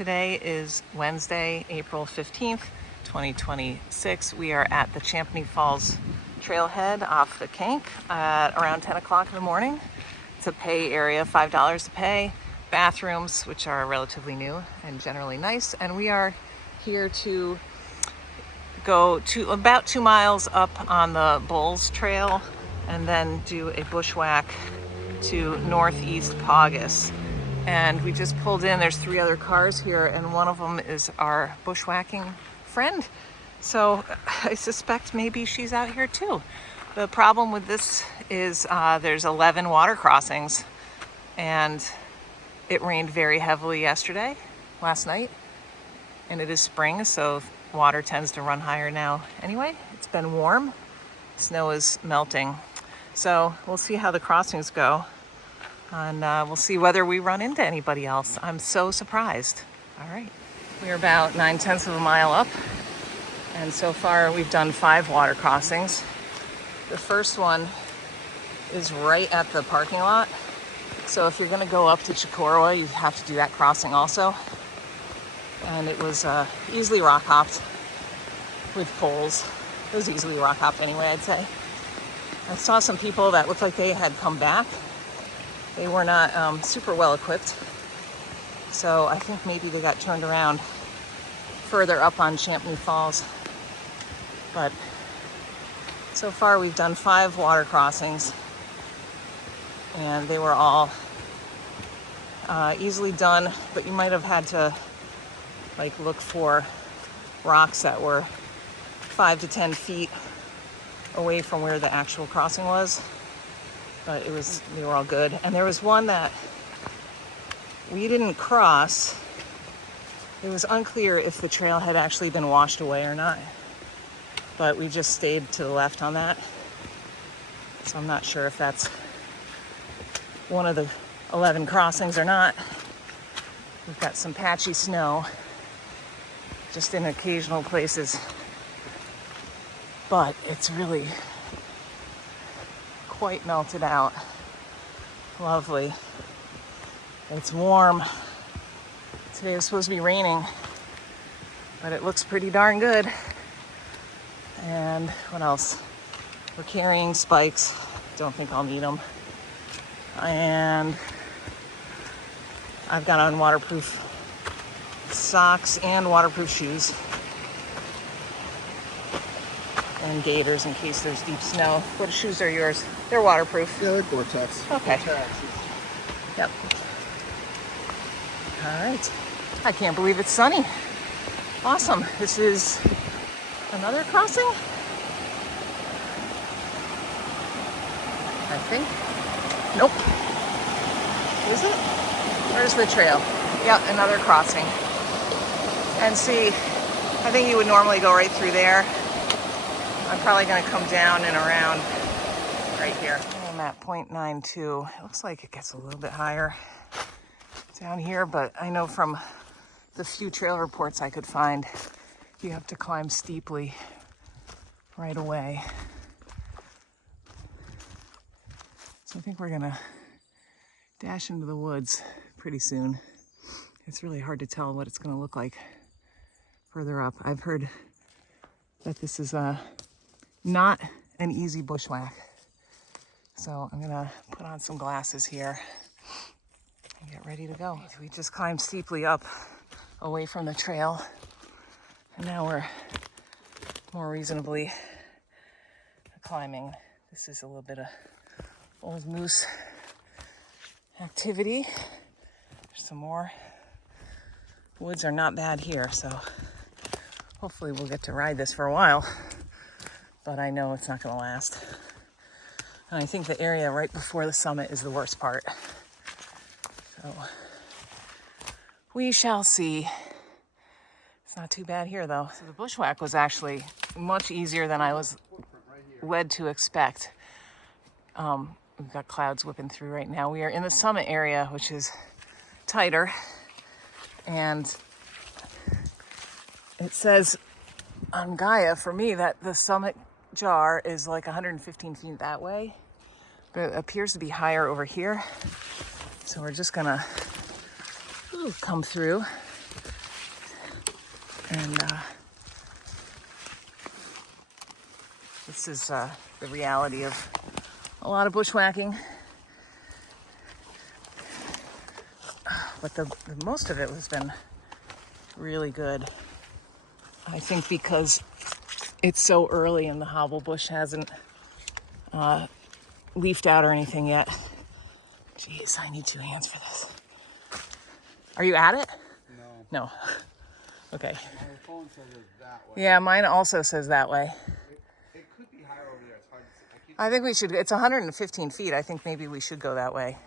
Today is Wednesday, April 15th, 2026. We are at the Champney Falls trailhead off the Kank at around 10 o'clock in the morning. It's a pay area, $5 to pay. Bathrooms, which are relatively new and generally nice. And we are here to go to about 2 miles up on the Bulls Trail and then do a bushwhack to northeast Paugus. And we just pulled in. There's 3 other cars here, and one of them is our bushwhacking friend. So I suspect maybe she's out here too. The problem with this is there's 11 water crossings, and it rained very heavily last night, and it is spring, so water tends to run higher now anyway. It's been warm. Snow is melting. So we'll see how the crossings go. And we'll see whether we run into anybody else. I'm so surprised. All right. We're about 9/10 of a mile up. And so far we've done 5 water crossings. The first one is right at the parking lot. So if you're going to go up to Chicorowa, you have to do that crossing also. And it was easily rock hopped with poles. It was easily rock hopped anyway, I'd say. I saw some people that looked like they had come back. They were not super well equipped, so I think maybe they got turned around further up on Champney Falls. But so far we've done 5 water crossings, and they were all easily done, but you might have had to look for rocks that were 5 to 10 feet away from where the actual crossing was. But they were all good. And there was one that we didn't cross. It was unclear if the trail had actually been washed away or not. But we just stayed to the left on that. So I'm not sure if that's one of the 11 crossings or not. We've got some patchy snow just in occasional places. But it's really quite melted out. Lovely. It's warm. Today was supposed to be raining, but it looks pretty darn good. And what else? We're carrying spikes. Don't think I'll need them. And I've got on waterproof socks and waterproof shoes. And gaiters in case there's deep snow. What shoes are yours? They're waterproof. Yeah, they're Gore-Tex. Okay. Yep. All right. I can't believe it's sunny. Awesome. This is another crossing, I think. Nope. Is it? Where's the trail? Yep, another crossing. And see, I think you would normally go right through there. I'm probably going to come down and around right here. I'm at 0.92. It looks like it gets a little bit higher down here, but I know from the few trail reports I could find, you have to climb steeply right away. So I think we're going to dash into the woods pretty soon. It's really hard to tell what it's going to look like further up. I've heard that this is not an easy bushwhack. So I'm gonna put on some glasses here and get ready to go. We just climbed steeply up away from the trail, and now we're more reasonably climbing. This is a little bit of old moose activity. There's some more. Woods are not bad here, so hopefully we'll get to ride this for a while. But I know it's not going to last. And I think the area right before the summit is the worst part. So we shall see. It's not too bad here though. So the bushwhack was actually much easier than I was led to expect. We've got clouds whipping through right now. We are in the summit area, which is tighter. And it says on Gaia for me that the summit jar is like 115 feet that way, but it appears to be higher over here. So we're just gonna come through And this is the reality of a lot of bushwhacking. But the most of it has been really good. I think because it's so early and the hobble bush hasn't leafed out or anything yet. Jeez, I need 2 hands for this. Are you at it? No. No. Okay. My phone says it's that way. Yeah, mine also says that way. It could be higher over there. It's hard to see. I think we should, it's 115 feet. I think maybe we should go that way.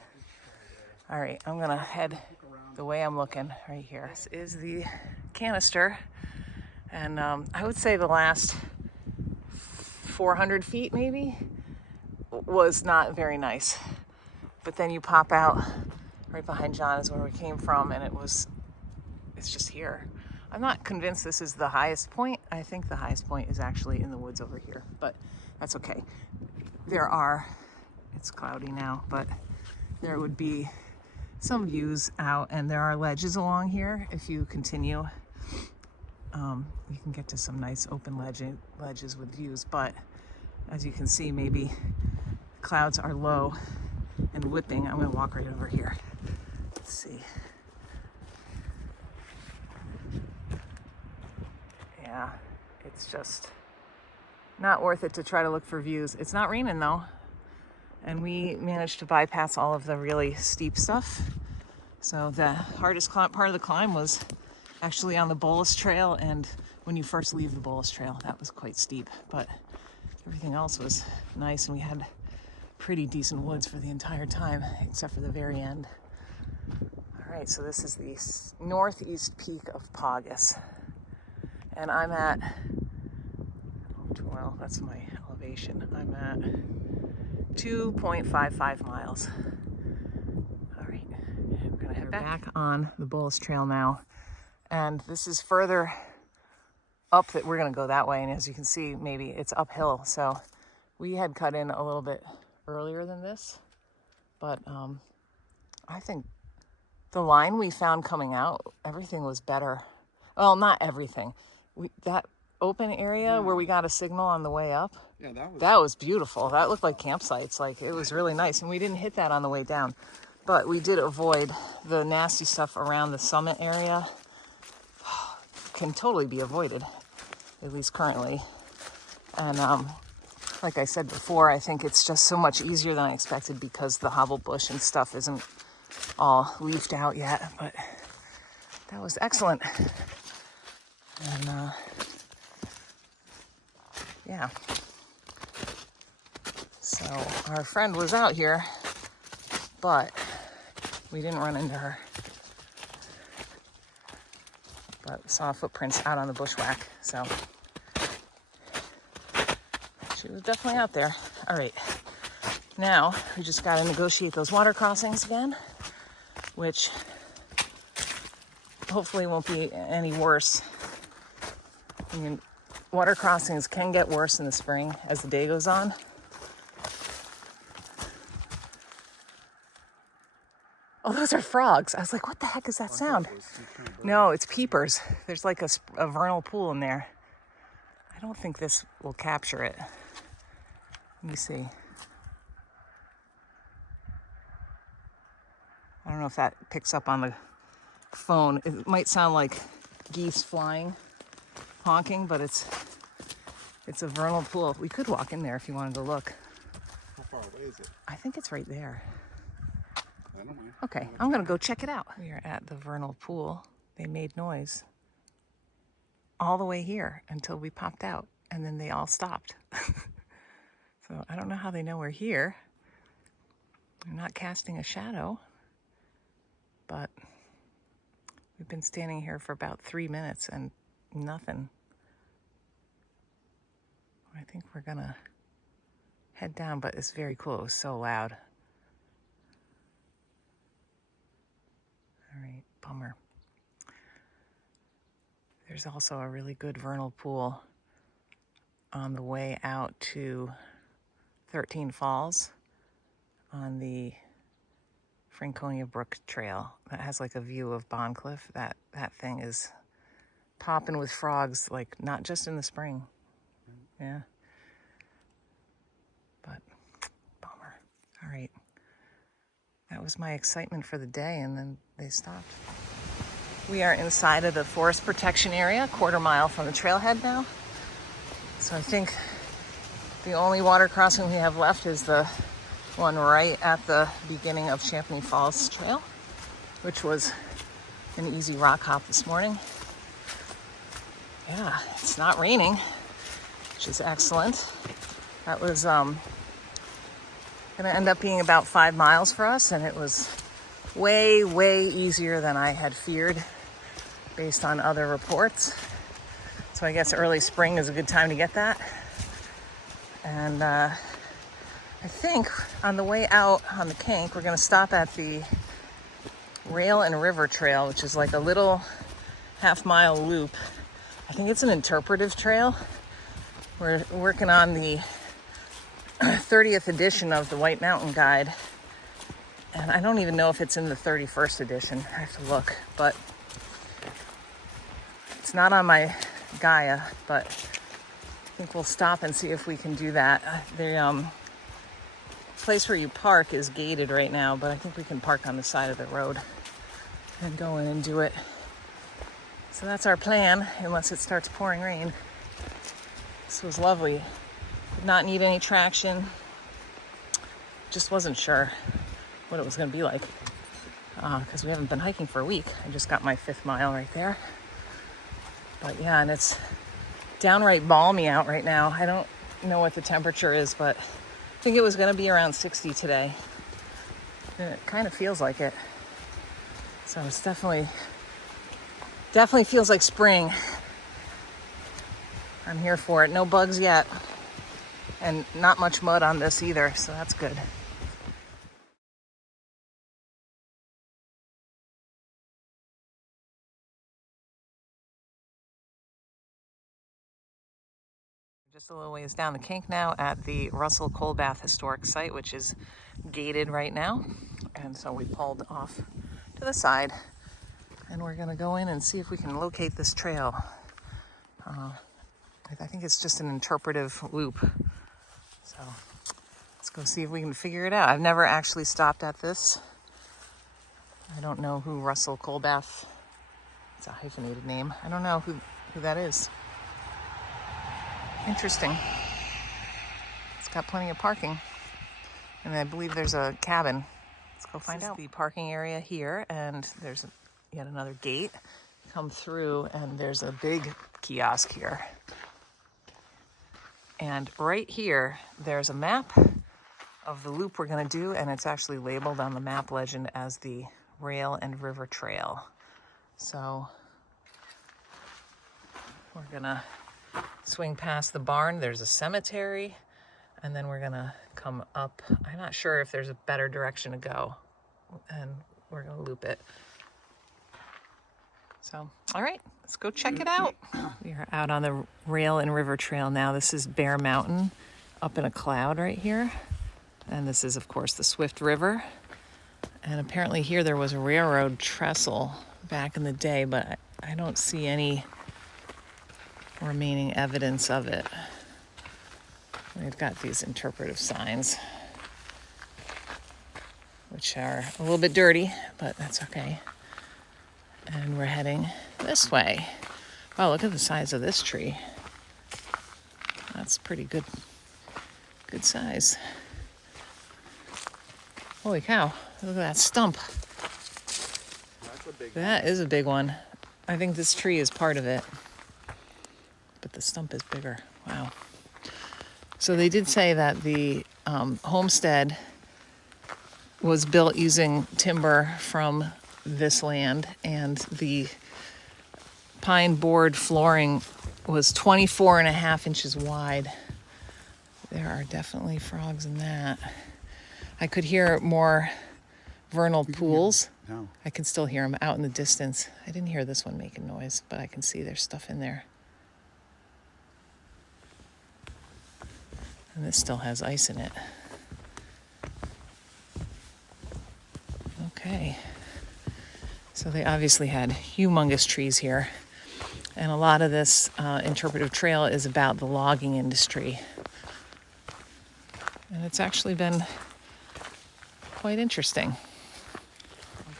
All right, I'm gonna head the way I'm looking right here. This is the canister. And I would say the last 400 feet maybe was not very nice. But then you pop out right behind John is where we came from, and it's just here. I'm not convinced this is the highest point. I think the highest point is actually in the woods over here, but that's okay. It's cloudy now, but there would be some views out, and there are ledges along here. If you continue, you can get to some nice open ledges with views, but as you can see, maybe clouds are low and whipping. I'm gonna walk right over here. Let's see. Yeah, it's just not worth it to try to look for views. It's not raining though. And we managed to bypass all of the really steep stuff. So the hardest part of the climb was actually on the Bolus Trail, and when you first leave the Bolus Trail, that was quite steep, but everything else was nice, and we had pretty decent woods for the entire time, except for the very end. All right, so this is the northeast peak of Paugus, and I'm at, well, that's my elevation. I'm at 2.55 miles. All right, we're gonna head back on the Bolus Trail now, and this is further up that we're gonna go that way, and as you can see, maybe it's uphill, so we had cut in a little bit earlier than this, but I think the line we found coming out, everything was better. Well, not everything. That open area where we got a signal on the way up, that was beautiful. That looked like campsites. Like, it was really nice, and we didn't hit that on the way down, but we did avoid the nasty stuff around the summit area. Can totally be avoided, at least currently. And like I said before, I think it's just so much easier than I expected because the hobble bush and stuff isn't all leafed out yet, but that was excellent. And yeah. So our friend was out here, but we didn't run into her. But saw footprints out on the bushwhack, so she was definitely out there. All right, now we just got to negotiate those water crossings again, which hopefully won't be any worse. I mean, water crossings can get worse in the spring as the day goes on. Oh, those are frogs. I was like, what the heck is that sound? No, it's peepers. There's like a vernal pool in there. I don't think this will capture it. Let me see. I don't know if that picks up on the phone. It might sound like geese flying, honking, but it's a vernal pool. We could walk in there if you wanted to look. How far away is it? I think it's right there. I don't mind. Okay, I'm gonna go check it out. We are at the vernal pool. They made noise all the way here until we popped out, and then they all stopped. So I don't know how they know we're here. They're not casting a shadow, but we've been standing here for about 3 minutes and nothing. I think we're gonna head down, but it's very cool. It was so loud. All right, bummer. There's also a really good vernal pool on the way out to 13 Falls on the Franconia Brook Trail. That has like a view of Bond Cliff. That thing is popping with frogs, like not just in the spring. Yeah. But bummer. All right. That was my excitement for the day, and then they stopped. We are inside of the forest protection area, a quarter mile from the trailhead now. So I think the only water crossing we have left is the one right at the beginning of Champney Falls Trail, which was an easy rock hop this morning. Yeah, it's not raining, which is excellent. That was going to end up being about 5 miles for us, and it was way, way easier than I had feared based on other reports. So I guess early spring is a good time to get that. And I think on the way out on the Kank, we're going to stop at the Rail and River Trail, which is like a little half-mile loop. I think it's an interpretive trail. We're working on the 30th edition of the White Mountain Guide, and I don't even know if it's in the 31st edition. I have to look, but it's not on my Gaia, but I think we'll stop and see if we can do that. The place where you park is gated right now, but I think we can park on the side of the road and go in and do it. So that's our plan, unless it starts pouring rain. This was lovely. Did not need any traction. Just wasn't sure what it was going to be like, because we haven't been hiking for a week. I just got my 5th mile right there. But yeah, and it's downright balmy out right now. I don't know what the temperature is, but I think it was going to be around 60 today. And it kind of feels like it. So it's definitely feels like spring. I'm here for it. No bugs yet. And not much mud on this either, so that's good. Just a little ways down the Kink now at the Russell Coalbath Historic Site, which is gated right now. And so we pulled off to the side, and we're gonna go in and see if we can locate this trail. I think it's just an interpretive loop. So let's go see if we can figure it out. I've never actually stopped at this. I don't know who Russell Coalbath, it's a hyphenated name. I don't know who that is. Interesting. It's got plenty of parking. And I believe there's a cabin. Let's go find out. The parking area here, and there's yet another gate. Come through, and there's a big kiosk here. And right here, there's a map of the loop we're gonna do, and it's actually labeled on the map legend as the Rail and River Trail. So we're gonna swing past the barn. There's a cemetery, and then we're gonna come up. I'm not sure if there's a better direction to go, and we're gonna loop it. So, all right, let's go check it out. We are out on the Rail and River Trail now. This is Bear Mountain up in a cloud right here. And this is, of course, the Swift River. And apparently here there was a railroad trestle back in the day, but I don't see any remaining evidence of it. We've got these interpretive signs, which are a little bit dirty, but that's okay. And we're heading this way. Wow, look at the size of this tree. That's pretty good size. Holy cow, look at that stump. That's a big That is a big one. I think this tree is part of it, but the stump is bigger. Wow. So they did say that the homestead was built using timber from this land, and the pine board flooring was 24.5 inches wide. There are definitely frogs in that. I could hear more vernal pools. No. I can still hear them out in the distance. I didn't hear this one making noise, but I can see there's stuff in there. And this still has ice in it. Okay. So they obviously had humongous trees here. And a lot of this interpretive trail is about the logging industry. And it's actually been quite interesting.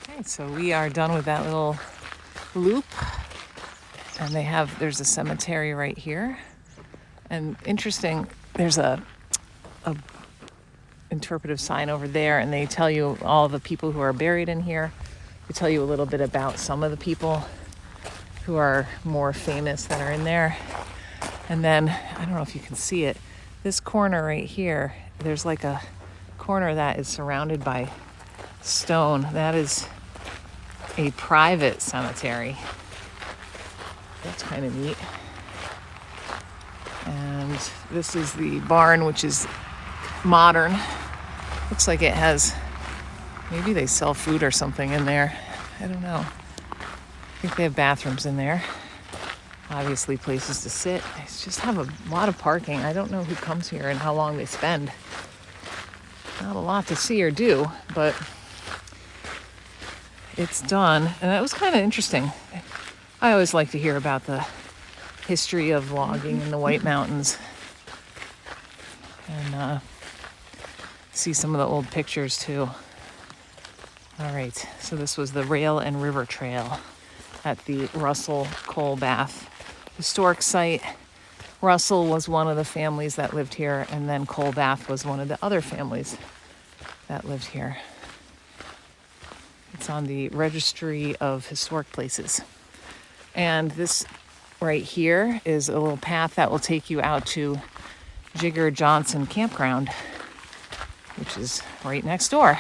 Okay, so we are done with that little loop. And there's a cemetery right here. And interesting, there's a interpretive sign over there, and they tell you all the people who are buried in here. They tell you a little bit about some of the people who are more famous that are in there. And then, I don't know if you can see it, this corner right here, there's like a corner that is surrounded by stone. That is a private cemetery. That's kind of neat. And this is the barn, which is modern. Looks like it has, maybe they sell food or something in there. I don't know. I think they have bathrooms in there. Obviously places to sit. They just have a lot of parking. I don't know who comes here and how long they spend. Not a lot to see or do, but it's done. And that was kind of interesting. I always like to hear about the history of logging in the White Mountains. And see some of the old pictures too. All right, so this was the Rail and River Trail at the Russell Coal Bath Historic Site. Russell was one of the families that lived here, and then Coal Bath was one of the other families that lived here. It's on the Registry of Historic Places. And this right here is a little path that will take you out to Jigger Johnson Campground, which is right next door.